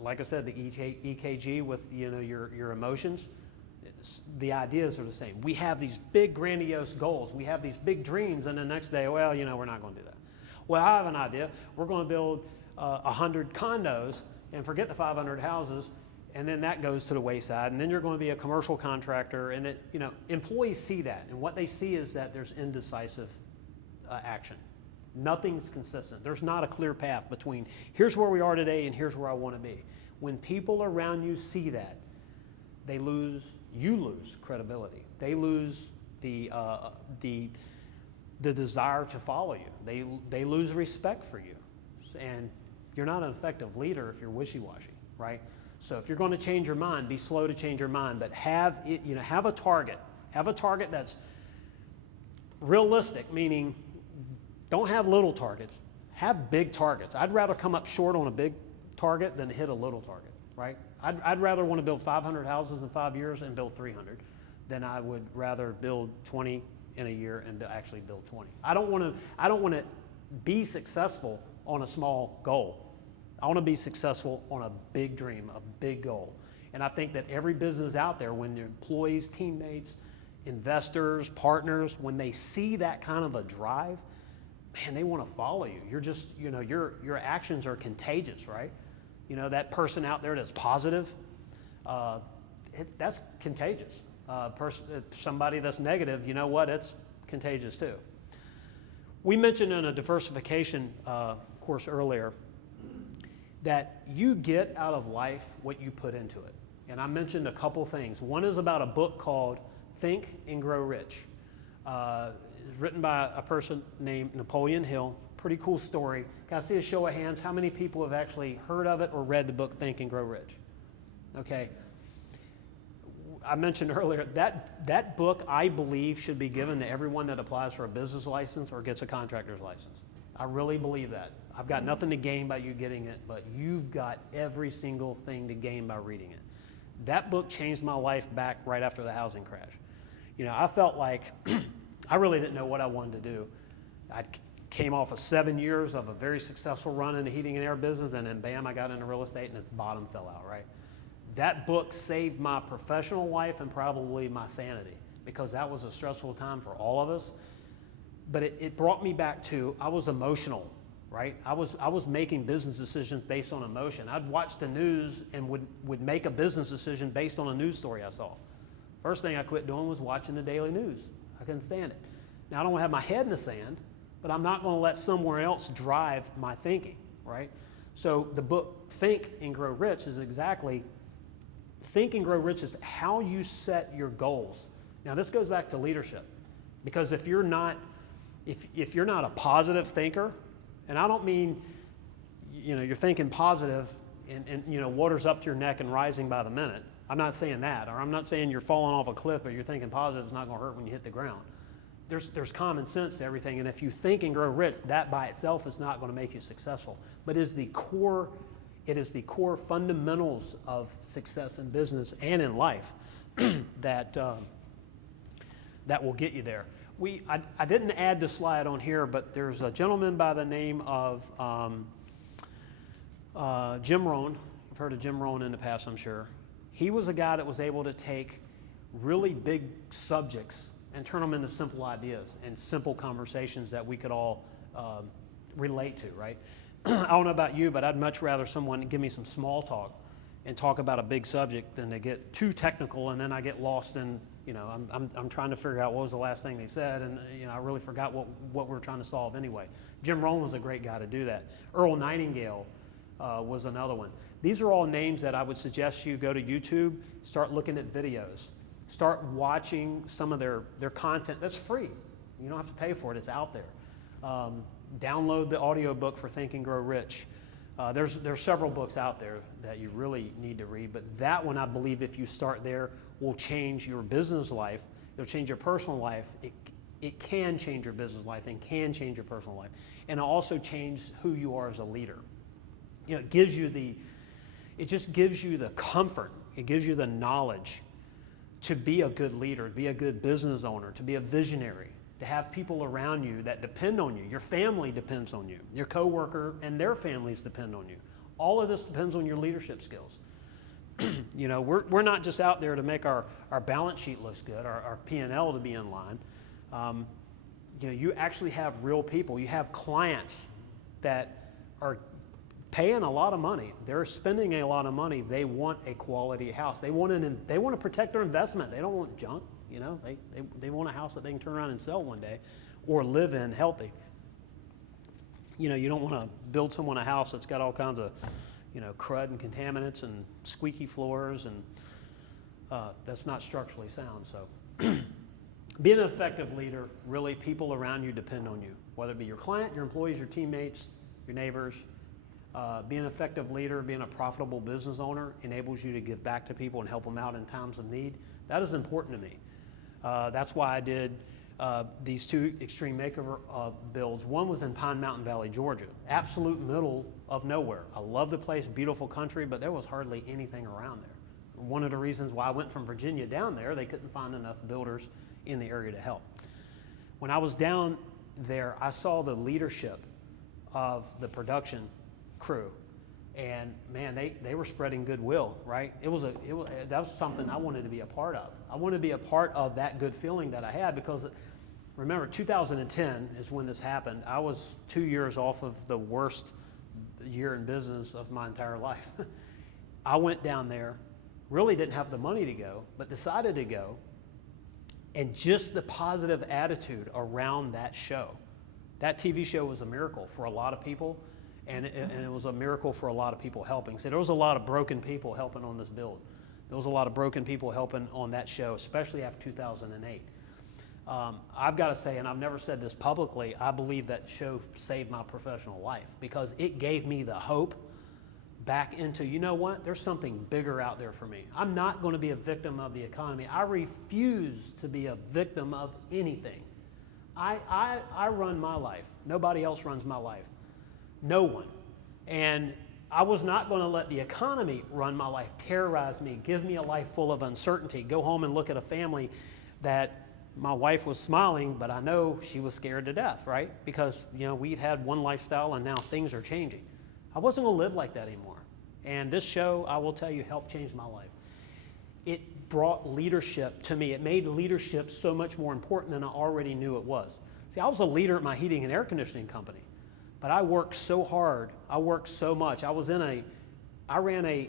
Like I said, the EKG with your emotions, the ideas are the same. We have these big grandiose goals. We have these big dreams, and the next day, well, we're not going to do that. Well, I have an idea. We're going to build 100 condos and forget the 500 houses, and then that goes to the wayside, and then you're going to be a commercial contractor, and employees see that, and what they see is that there's indecisive action. Nothing's consistent. There's not a clear path between here's where we are today and here's where I want to be. When people around you see that, you lose credibility. They lose the desire to follow you. They lose respect for you, and you're not an effective leader if you're wishy-washy, right? So if you're going to change your mind, be slow to change your mind, but have a target. Have a target that's realistic, meaning don't have little targets. Have big targets. I'd rather come up short on a big target than hit a little target, right? I'd rather want to build 500 houses in 5 years and build 300 than I would rather build 20 in a year and actually build 20. I don't want to be successful on a small goal. I want to be successful on a big dream, a big goal. And I think that every business out there, when their employees, teammates, investors, partners, when they see that kind of a drive, man, they want to follow you. You're just, your actions are contagious, right? That person out there that's positive, that's contagious. Somebody that's negative, you know what? It's contagious too. We mentioned in a diversification course earlier that you get out of life what you put into it. And I mentioned a couple things. One is about a book called Think and Grow Rich. It's written by a person named Napoleon Hill. Pretty cool story. Can I see a show of hands? How many people have actually heard of it or read the book Think and Grow Rich? Okay. I mentioned earlier that book, I believe, should be given to everyone that applies for a business license or gets a contractor's license. I really believe that. I've got nothing to gain by you getting it, but you've got every single thing to gain by reading it. That book changed my life back right after the housing crash. I felt like I really didn't know what I wanted to do. I came off of 7 years of a very successful run in the heating and air business, and then bam, I got into real estate and the bottom fell out, right? That book saved my professional life and probably my sanity, because that was a stressful time for all of us. But it brought me back to, I was emotional, right? I was making business decisions based on emotion. I'd watch the news and would make a business decision based on a news story I saw. First thing I quit doing was watching the daily news. I couldn't stand it. Now, I don't want to have my head in the sand, but I'm not going to let somewhere else drive my thinking, right? So the book Think and Grow Rich is exactly, Think and Grow Rich is how you set your goals. Now, this goes back to leadership, because if you're not a positive thinker, and I don't mean, you're thinking positive and water's up to your neck and rising by the minute. I'm not saying that, or I'm not saying you're falling off a cliff, but you're thinking positive is not going to hurt when you hit the ground. There's common sense to everything, and if you think and grow rich, that by itself is not going to make you successful. But it is the core fundamentals of success in business and in life that will get you there. I didn't add the slide on here, but there's a gentleman by the name of Jim Rohn. I've heard of Jim Rohn in the past, I'm sure. He was a guy that was able to take really big subjects and turn them into simple ideas and simple conversations that we could all relate to, right? I don't know about you, but I'd much rather someone give me some small talk and talk about a big subject than to get too technical and then I get lost in, I'm trying to figure out what was the last thing they said, and I really forgot what we're trying to solve anyway. Jim Rohn was a great guy to do that. Earl Nightingale was another one. These are all names that I would suggest you go to YouTube, start looking at videos, start watching some of their content. That's free. You don't have to pay for it. It's out there. Download the audiobook for Think and Grow Rich. There's several books out there that you really need to read, but that one, I believe, if you start there, will change your business life. It'll change your personal life. It can change your business life and can change your personal life, and it'll also change who you are as a leader. It just gives you the comfort. It gives you the knowledge to be a good leader, to be a good business owner, to be a visionary, to have people around you that depend on you. Your family depends on you. Your coworker and their families depend on you. All of this depends on your leadership skills. We're not just out there to make our balance sheet look good, our P&L to be in line. You actually have real people. You have clients that are paying a lot of money. They're spending a lot of money. They want a quality house. They want to protect their investment. They don't want junk. They want a house that they can turn around and sell one day or live in healthy. You don't want to build someone a house that's got all kinds of, crud and contaminants and squeaky floors, and that's not structurally sound. So being an effective leader, really people around you depend on you, whether it be your client, your employees, your teammates, your neighbors. Being an effective leader, being a profitable business owner enables you to give back to people and help them out in times of need. That is important to me. That's why I did these two extreme makeover builds. One was in Pine Mountain Valley, Georgia, absolute middle of nowhere. I love the place, beautiful country, but there was hardly anything around there. One of the reasons why I went from Virginia down there, they couldn't find enough builders in the area to help. When I was down there, I saw the leadership of the production crew, and man, they were spreading goodwill, right? That was something I wanted to be a part of. I wanted to be a part of that good feeling that I had, because remember, 2010 is when this happened. I was 2 years off of the worst year in business of my entire life. I went down there, really didn't have the money to go, but decided to go, and just the positive attitude around that show. That TV show was a miracle for a lot of people. And it was a miracle for a lot of people helping. So there was a lot of broken people helping on this build. There was a lot of broken people helping on that show, especially after 2008. I've got to say, and I've never said this publicly, I believe that show saved my professional life, because it gave me the hope back into, there's something bigger out there for me. I'm not going to be a victim of the economy. I refuse to be a victim of anything. I run my life. Nobody else runs my life. No one. And I was not going to let the economy run my life, terrorize me, give me a life full of uncertainty, go home and look at a family that my wife was smiling, but I know she was scared to death, right? Because, we'd had one lifestyle and now things are changing. I wasn't going to live like that anymore. And this show, I will tell you, helped change my life. It brought leadership to me. It made leadership so much more important than I already knew it was. See, I was a leader at my heating and air conditioning company. But I worked so hard. I worked so much. I ran a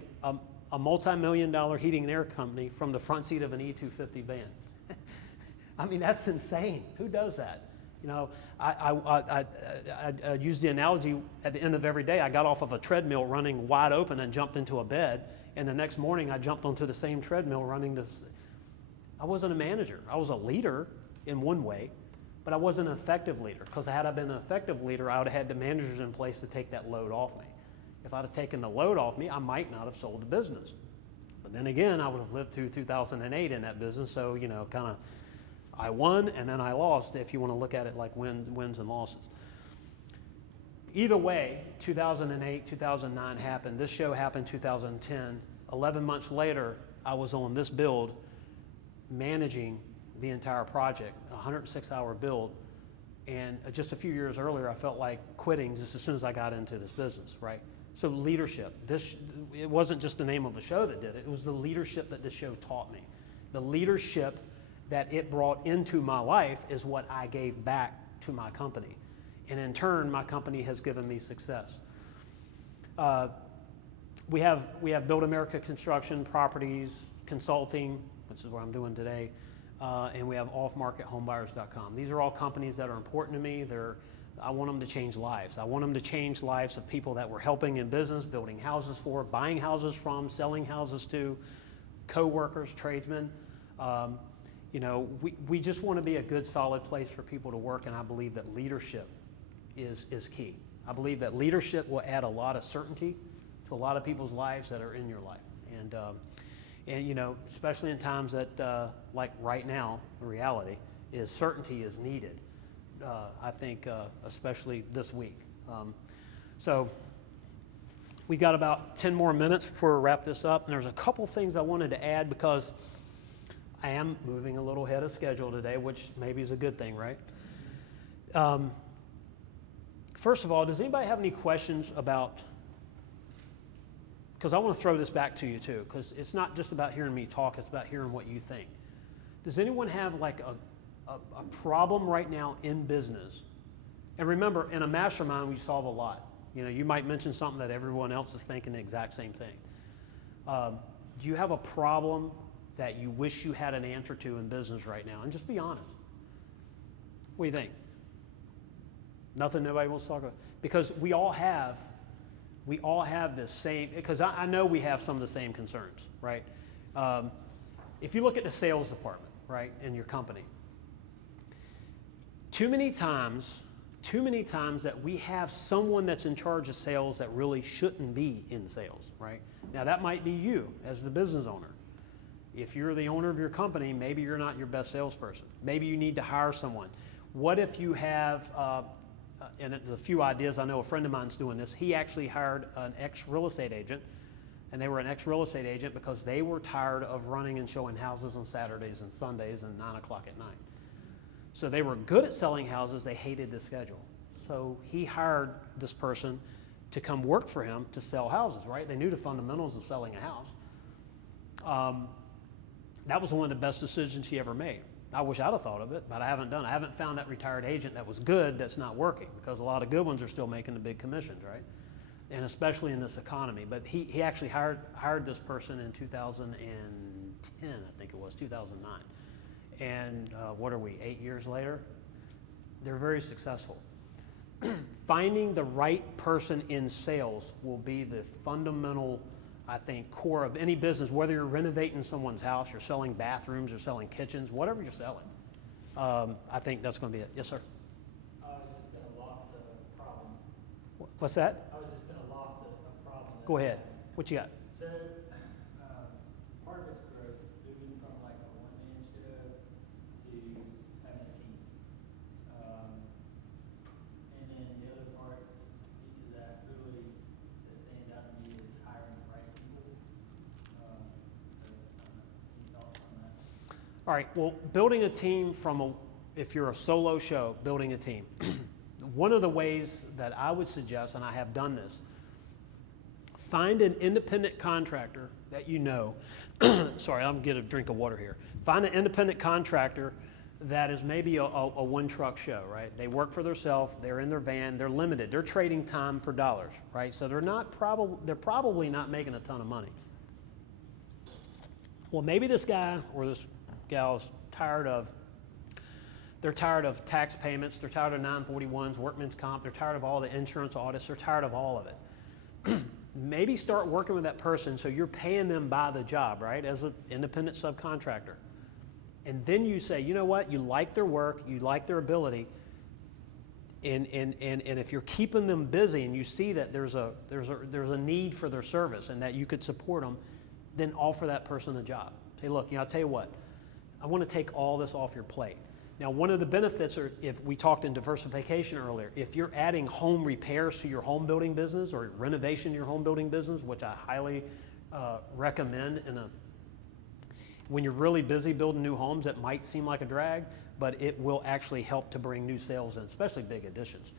multi-million-dollar heating and air company from the front seat of an E250 van. I mean, that's insane. Who does that? I use the analogy at the end of every day. I got off of a treadmill running wide open and jumped into a bed. And the next morning I jumped onto the same treadmill running this. I wasn't a manager. I was a leader in one way. But I wasn't an effective leader, because had I been an effective leader, I would have had the managers in place to take that load off me. If I'd have taken the load off me, I might not have sold the business. But then again, I would have lived through 2008 in that business, so, kind of, I won and then I lost, if you want to look at it like wins and losses. Either way, 2008, 2009 happened. This show happened 2010. 11 months later, I was on this build managing the entire project, a 106-hour build. And just a few years earlier, I felt like quitting just as soon as I got into this business, right? So leadership, it wasn't just the name of a show that did it. It was the leadership that this show taught me. The leadership that it brought into my life is what I gave back to my company. And in turn, my company has given me success. We have Build America Construction, Properties, Consulting, which is what I'm doing today, and we have offmarkethomebuyers.com. These are all companies that are important to me. I want them to change lives. I want them to change lives of people that we're helping in business, building houses for, buying houses from, selling houses to, co-workers, tradesmen. We just want to be a good, solid place for people to work, and I believe that leadership is key. I believe that leadership will add a lot of certainty to a lot of people's lives that are in your life. And especially in times that, like right now, the reality is certainty is needed. I think especially this week. So we got about 10 more minutes before we wrap this up. And there's a couple things I wanted to add because I am moving a little ahead of schedule today, which maybe is a good thing, right? First of all, does anybody have any questions about, because I want to throw this back to you too, because it's not just about hearing me talk, it's about hearing what you think. Does anyone have like a problem right now in business? And remember, in a mastermind, we solve a lot. You might mention something that everyone else is thinking the exact same thing. Do you have a problem that you wish you had an answer to in business right now? And just be honest. What do you think? Nothing nobody wants to talk about? Because we all have this same, because I know we have some of the same concerns, right? If you look at the sales department, right, in your company, too many times that we have someone that's in charge of sales that really shouldn't be in sales, right? Now that might be you as the business owner. If you're the owner of your company, maybe you're not your best salesperson. Maybe you need to hire someone. What if you have, and it's a few ideas, I know a friend of mine's doing this, he actually hired an ex-real estate agent, and they were an ex-real estate agent because they were tired of running and showing houses on Saturdays and Sundays and 9 o'clock at night. So they were good at selling houses, they hated the schedule. So he hired this person to come work for him to sell houses, right? They knew the fundamentals of selling a house. That was one of the best decisions he ever made. I wish I'd have thought of it, but I haven't done it. I haven't found that retired agent that was good that's not working, because a lot of good ones are still making the big commissions, right? And especially in this economy. But he actually hired this person in 2010, I think it was, 2009. And what are we, 8 years later? They're very successful. Finding the right person in sales will be the fundamental, I think, core of any business, whether you're renovating someone's house, you're selling bathrooms, you're selling kitchens, whatever you're selling. I think that's going to be it. Yes, sir? I was just going to loft a problem. What's that? I was just going to loft a problem. Go ahead. What you got? So, part of it's growth, moving from like a one-man show to having a team. And then the other piece of that really that stands out to me is hiring the right people. Any thoughts on that? All right. Well, building a team if you're a solo show, building a team. One of the ways that I would suggest, and I have done this, find an independent contractor that you know. Sorry, I'm going to get a drink of water here. Find an independent contractor that is maybe a one-truck show, right? They work for themselves, they're in their van, they're limited, they're trading time for dollars, right? So they're probably not making a ton of money. Well, maybe this guy or this gal is tired of tax payments, they're tired of 941s, workman's comp, they're tired of all the insurance audits, they're tired of all of it. Maybe start working with that person so you're paying them by the job, right, as an independent subcontractor. And then you say, you know what, you like their work, you like their ability, and if you're keeping them busy and you see that there's a need for their service and that you could support them, then offer that person a job. Say, look, I'll tell you what, I want to take all this off your plate. Now, one of the benefits are, if we talked in diversification earlier, if you're adding home repairs to your home building business or renovation to your home building business, which I highly recommend When you're really busy building new homes, it might seem like a drag, but it will actually help to bring new sales in, especially big additions.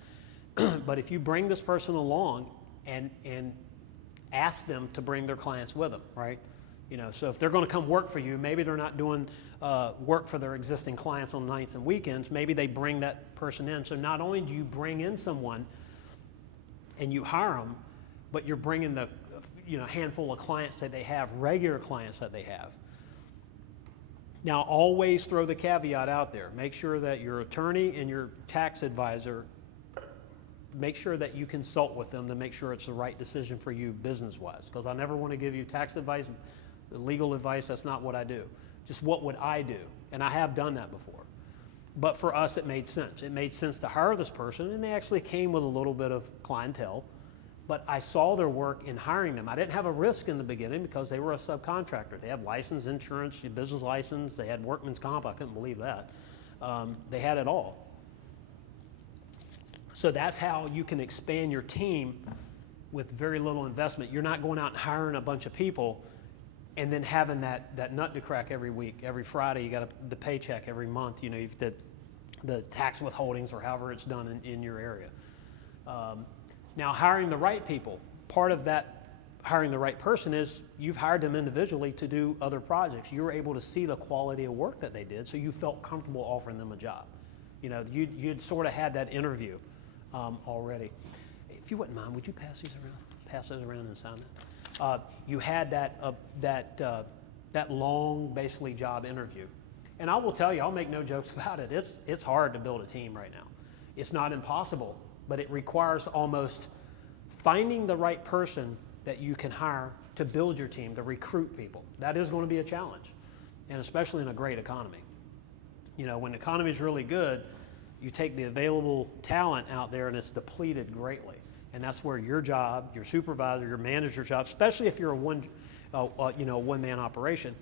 But if you bring this person along and ask them to bring their clients with them, right? You know, so if they're going to come work for you, maybe they're not doing work for their existing clients on nights and weekends. Maybe they bring that person in. So not only do you bring in someone and you hire them, but you're bringing the handful of clients that they have, regular clients that they have. Now, always throw the caveat out there. Make sure that your attorney and your tax advisor, make sure that you consult with them to make sure it's the right decision for you business-wise. Because I never want to give you tax advice, legal advice. That's not what I do. Just what would I do? And I have done that before. But for us, it made sense. It made sense to hire this person, and they actually came with a little bit of clientele. But I saw their work in hiring them. I didn't have a risk in the beginning because they were a subcontractor. They had license, insurance, business license. They had workman's comp. I couldn't believe that. They had it all. So that's how you can expand your team with very little investment. You're not going out and hiring a bunch of people and then having that nut to crack every week. Every Friday, you got the paycheck every month, the tax withholdings or however it's done in your area. Now, hiring the right people, part of that hiring the right person is you've hired them individually to do other projects. You were able to see the quality of work that they did, so you felt comfortable offering them a job. You'd sort of had that interview already. If you wouldn't mind, would you pass those around and sign it? You had that long, basically, job interview. And I will tell you, I'll make no jokes about it. It's hard to build a team right now. It's not impossible, but it requires almost finding the right person that you can hire to build your team, to recruit people. That is going to be a challenge, and especially in a great economy. When the economy is really good, you take the available talent out there and it's depleted greatly. And that's where your job, your supervisor, your manager's job, especially if you're a one-man operation.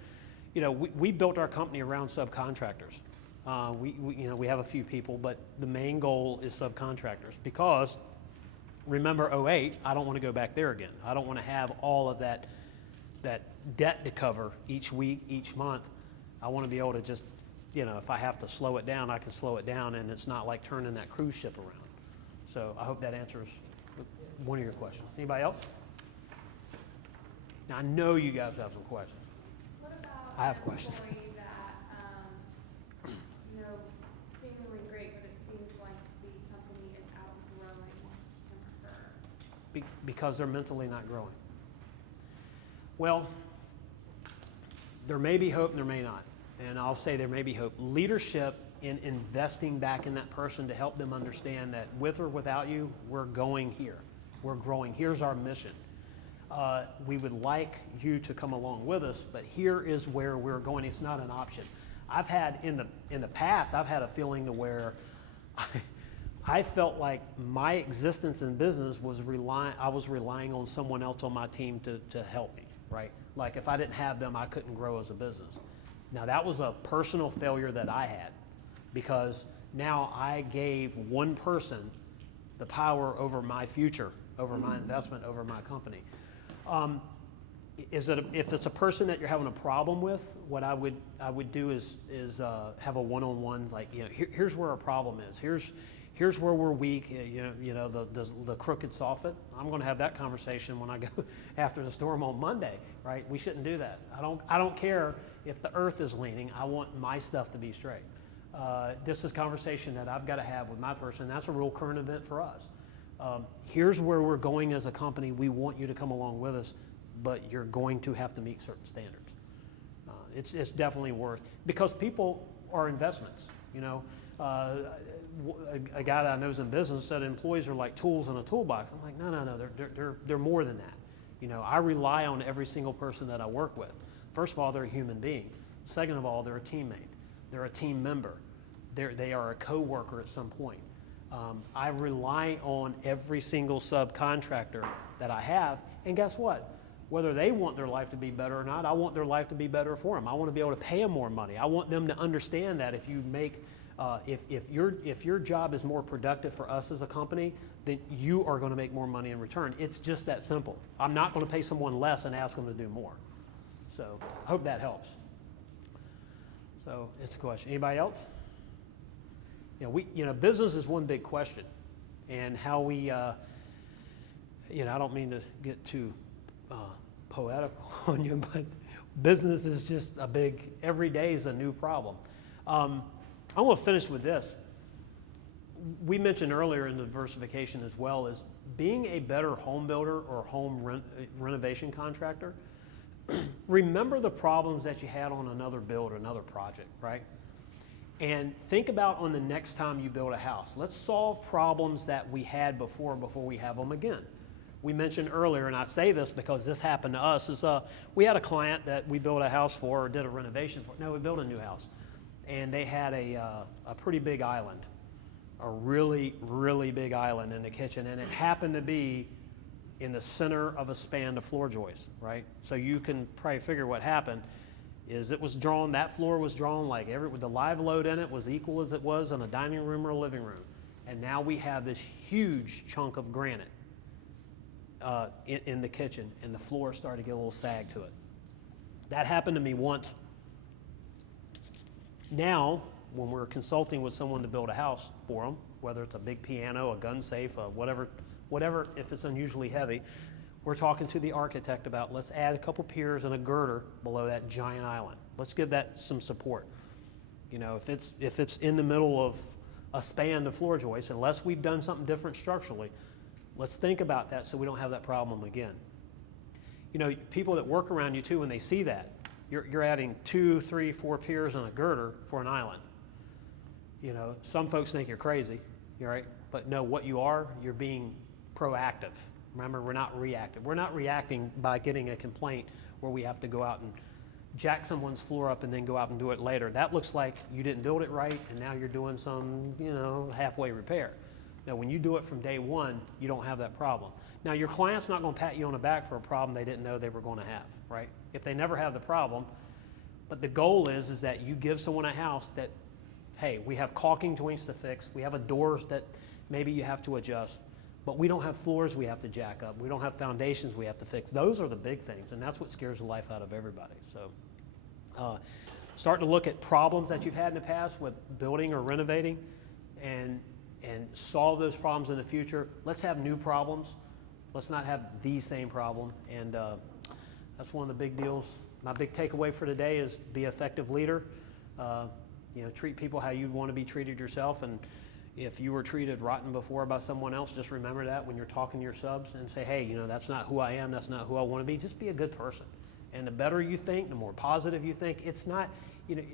We built our company around subcontractors. We have a few people, but the main goal is subcontractors because, remember 2008, I don't want to go back there again. I don't want to have all of that debt to cover each week, each month. I want to be able to just, if I have to slow it down, I can slow it down, and it's not like turning that cruise ship around. So I hope that answers one of your questions. Anybody else? Now, I know you guys have some questions. What about I have an questions. employee that, seemingly great, but it seems like the company is outgrowing her? Because they're mentally not growing. Well, there may be hope and there may not. And I'll say there may be hope. Leadership in investing back in that person to help them understand that with or without you, we're going here. We're growing. Here's our mission. We would like you to come along with us, but here is where we're going. It's not an option. I've had in the past, I've had a feeling to where I felt like my existence in business I was relying on someone else on my team to help me, right? Like if I didn't have them, I couldn't grow as a business. Now that was a personal failure that I had because now I gave one person the power over my future, over my investment, over my company. If it's a person that you're having a problem with, what I would do is have a one-on-one, like, here's where our problem is. Here's where we're weak. The crooked soffit. I'm going to have that conversation when I go after the storm on Monday, right? We shouldn't do that. I don't care if the earth is leaning. I want my stuff to be straight. This is a conversation that I've got to have with my person. That's a real current event for us. Here's where we're going as a company. We want you to come along with us, but you're going to have to meet certain standards. It's definitely worth, because people are investments. A guy that I know is in business said employees are like tools in a toolbox. I'm like, no, they're more than that. I rely on every single person that I work with. First of all, they're a human being. Second of all, they're a teammate. They're a team member. They are a coworker at some point. I rely on every single subcontractor that I have, and guess what? Whether they want their life to be better or not, I want their life to be better for them. I want to be able to pay them more money. I want them to understand that if you make, if your job is more productive for us as a company, then you are going to make more money in return. It's just that simple. I'm not going to pay someone less and ask them to do more. So I hope that helps. So it's a question. Anybody else? Business is one big question, and how we, I don't mean to get too poetical on you, but business is just every day is a new problem. I want to finish with this. We mentioned earlier in the diversification as well as being a better home builder or home renovation contractor. Remember the problems that you had on another build or another project, right? And think about on the next time you build a house. Let's solve problems that we had before we have them again. We mentioned earlier, and I say this because this happened to us, is we had a client that we built a house for or did a renovation for. No, we built a new house. And they had a pretty big island, a really, really big island in the kitchen. And it happened to be in the center of a span of floor joists, right? So you can probably figure what happened is it was drawn, that floor was drawn like the live load in it was equal as it was in a dining room or a living room. And now we have this huge chunk of granite in the kitchen, and the floor started to get a little sag to it. That happened to me once. Now, when we're consulting with someone to build a house for them, whether it's a big piano, a gun safe, whatever, if it's unusually heavy, we're talking to the architect about let's add a couple piers and a girder below that giant island. Let's give that some support. If it's in the middle of a span of floor joists, unless we've done something different structurally, let's think about that so we don't have that problem again. People that work around you too, when they see that, you're adding 2, 3, 4 piers and a girder for an island. Some folks think you're crazy, right? But no, what you're being proactive. Remember, we're not reactive. We're not reacting by getting a complaint where we have to go out and jack someone's floor up and then go out and do it later. That looks like you didn't build it right and now you're doing some, halfway repair. Now, when you do it from day one, you don't have that problem. Now, your client's not going to pat you on the back for a problem they didn't know they were going to have, right? If they never have the problem, but the goal is that you give someone a house that, hey, we have caulking joints to fix, we have a doors that maybe you have to adjust, but we don't have floors we have to jack up, we don't have foundations we have to fix. Those are the big things, and that's what scares the life out of everybody. So, starting to look at problems that you've had in the past with building or renovating, and solve those problems in the future. Let's have new problems. Let's not have the same problem. And that's one of the big deals. My big takeaway for today is be an effective leader. Treat people how you'd want to be treated yourself. And if you were treated rotten before by someone else, just remember that when you're talking to your subs and say, hey, that's not who I am. That's not who I want to be. Just be a good person. And the better you think, the more positive you think. It's not,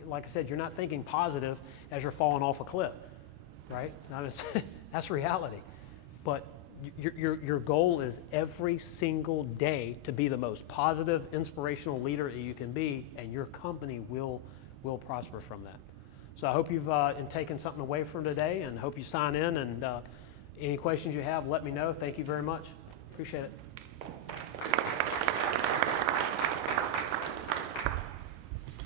like I said, you're not thinking positive as you're falling off a cliff. Right? That's reality. But your goal is every single day to be the most positive, inspirational leader that you can be, and your company will prosper from that. So I hope you've taken something away from today, and hope you sign in. And any questions you have, let me know. Thank you very much. Appreciate it.